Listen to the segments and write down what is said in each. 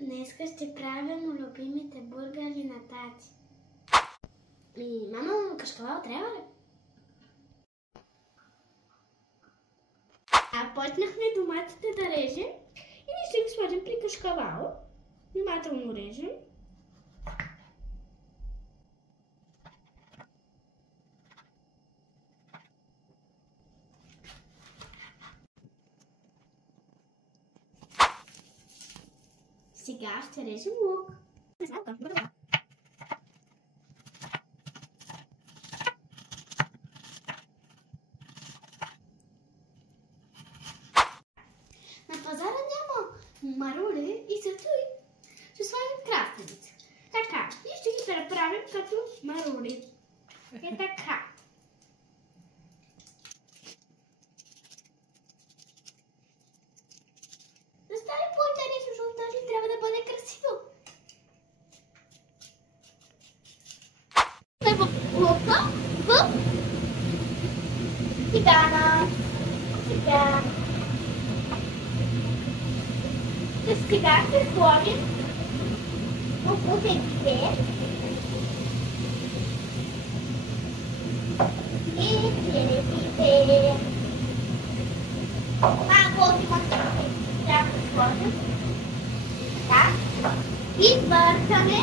Днеска ще правим любимите бургери на тати. Мама, кашкавал трябва ли? Почнахме доматите да режем и ние ще ги сложим при кашкавал. Внимателно режем. Сега ще режем лук. На пазара няма маруле и зато ще слагим краставица. Така, и ще ги преправим като маруле. Е така. Да стане по-интересно, защото тази трябва да бъде красиво. Лука в тигана. Сега ще сложим лукосите и черепите. Малко от мъките трябва да сложим. Така. И бъркаме.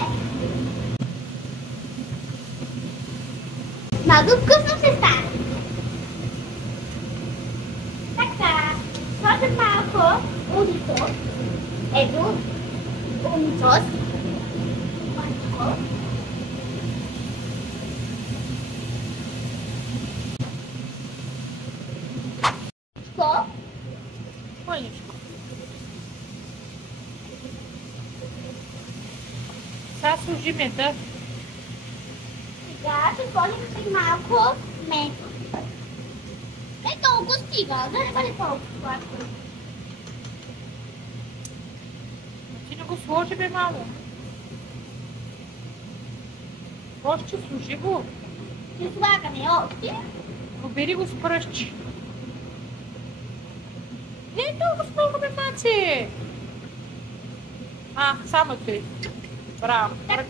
Много вкусно ще стане. Така. Сложим малко унисос. Ето, унисос. Стоп. Мъничко. Сега служи меда. Сега ще сложим малко мед. Не толкова стига, да не бъде толкова сладко. Ти не го сложи, бе, мамо. Още служи го. Ще слагаме още. Побери го с пръщи. Не е толкова много, бе, маци. Само ти. Браво. Така.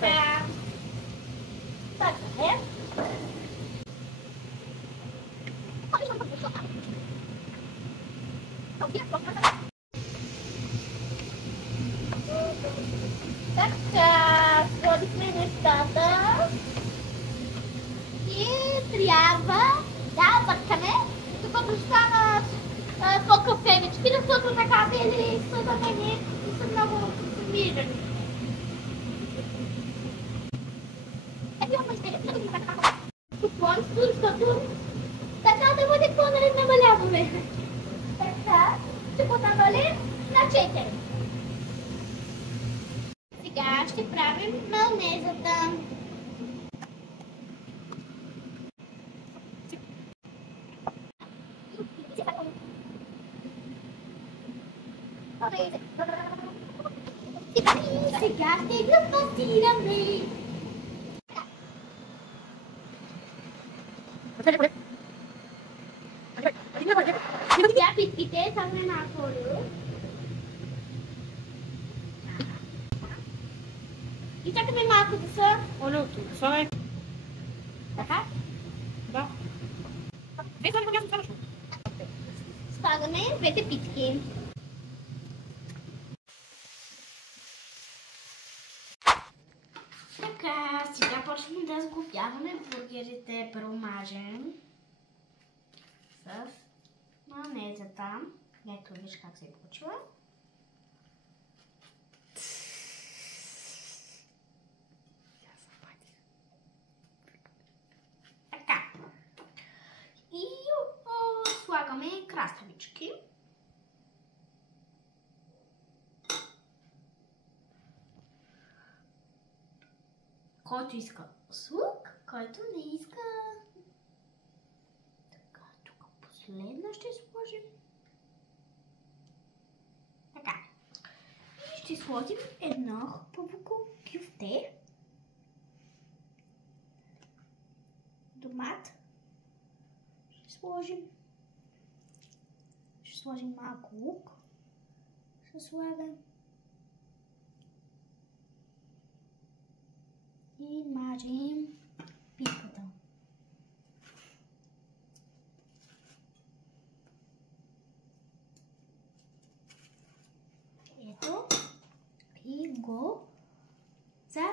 Така е. Така, сложихме нещата и трябва да объркаме, докато станат по-кафенички, защото така бели са за мен и са много мирни. Защото така да бъде по-намаляваме. Така, ще го намалим на 4. Сега ще правим майонезата. Сега ще го пастираме. Сега питките слагаме малко олио. И чакаме малко да са Олиото, слагай. така. Да. Не, слагай го място, слагаш. Слагаме двете питки. Така, сега почваме да сглобяваме бургерите. Първо мажем с майонезата. Ето, виж как се е получила. Така. И слагаме краставички. Който иска с лук, който не иска. Така, тук последно ще сложим. Така. И ще сложим едно хубаво кюфте. Домат. Ще сложим малко лук. Ще слагам Imagem picada. Itu pigo za